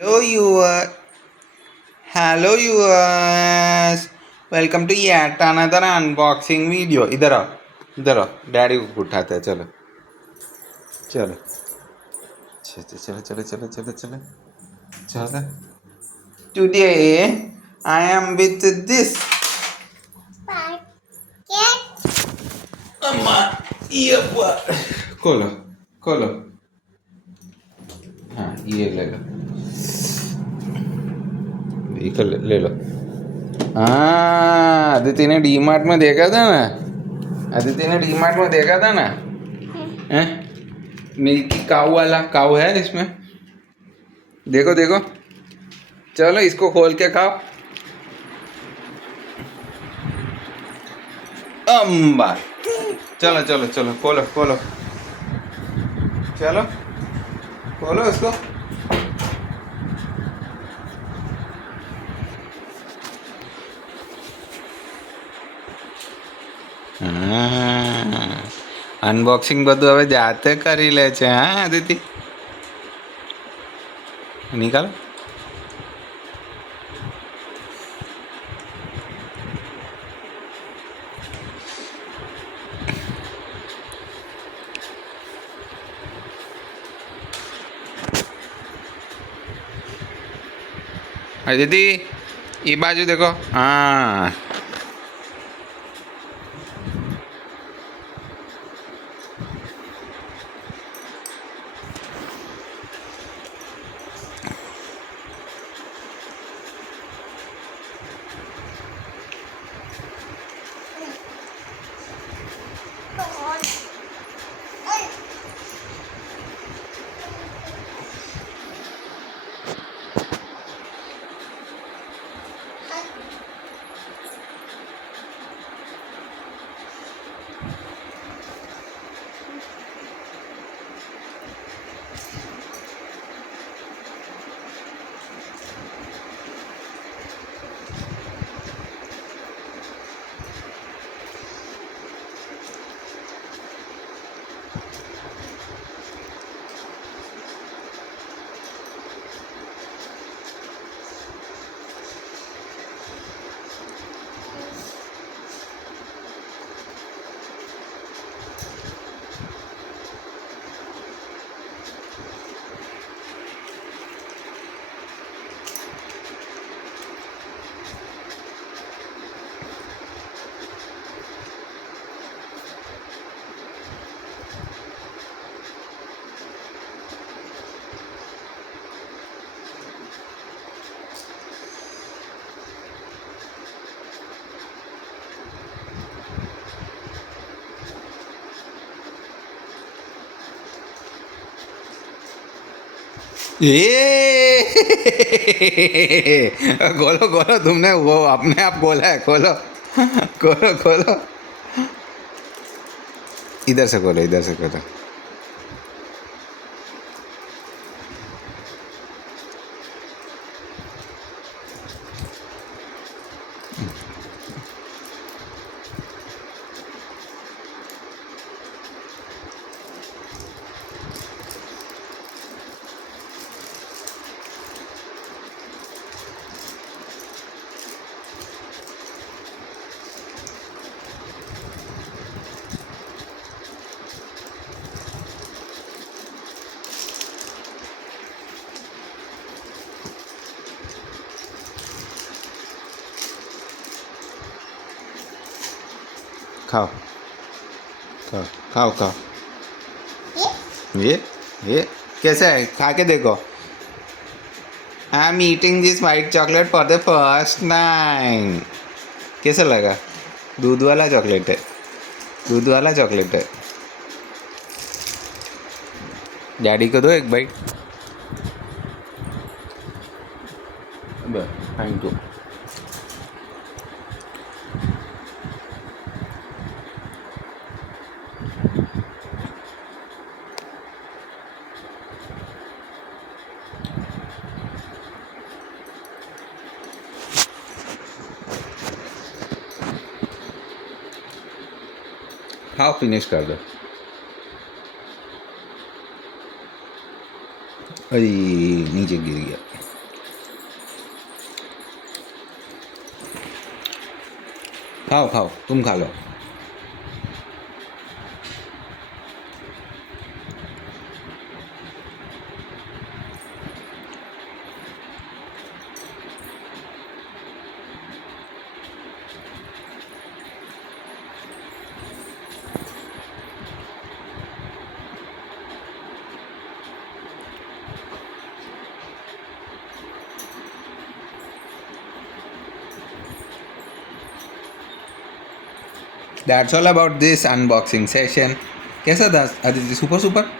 Hello, you. Hello, viewers. Welcome to yet another unboxing video. इधर आओ daddy को उठाते हैं चलो चलो चलो चलो चलो चलो चलो चलो Today I am with this अम्मा ये खोलो खोलो हाँ ये ले लो ये ले लो हाँ अदिति ने डीमार्ट में देखा था ना हैं मिल्की काऊ वाला काऊ है इसमें देखो देखो चलो इसको खोल के खाओ अम्बा चलो चलो चलो खोलो खोलो चलो खोलो इसको અનબોક્સિંગ બધું હવે જાતે કરી લે છે હા અદિતિ નિકાલો અદિતિ એ બાજુ દેખો હા ये खोलो खोलो तुमने वो अपने आप खोला है खोलो खोलो खोलो इधर से खोलो खाओ खाओ खाओ खाओ ये कैसा है खा के देखो I am eating this white chocolate for the first time कैसा लगा दूध वाला चॉकलेट है डैडी को दो एक बाइट थैंक यू हाँ फिनिश कर दो अरे नीचे गिर गया खाओ खाओ, तुम खा लो. That's all about this unboxing session. कैसा था आदित्य? Super super.